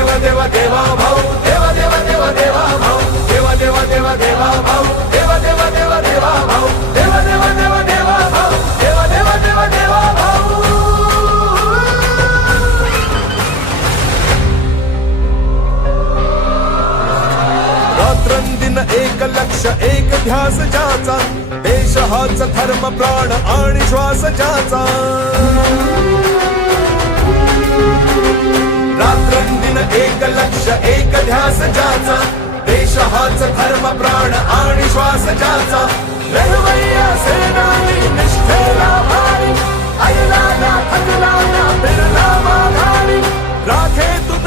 देवा देवा देवा भाऊ देवा देवा देवा देवा भाऊ देवा देवा देवा देवा भाऊ देवा देवा देवा देवा भाऊ देवा देवा देवा देवा भाऊ देवा देवा देवा देवा भाऊ रात्रंदिन एक लक्ष एक ध्यास ज्याचा देश हाच धर्म प्राण आणि श्वास ज्याचा रात्रंदिन एक लक्ष एक ध्यास ज्याचा देश हाच धर्म प्राण आणि श्वास ज्याचा लढवय्या सेनानी निष्ठेला भारी ऐला ना थकला ना फिरला माघारी राखेतून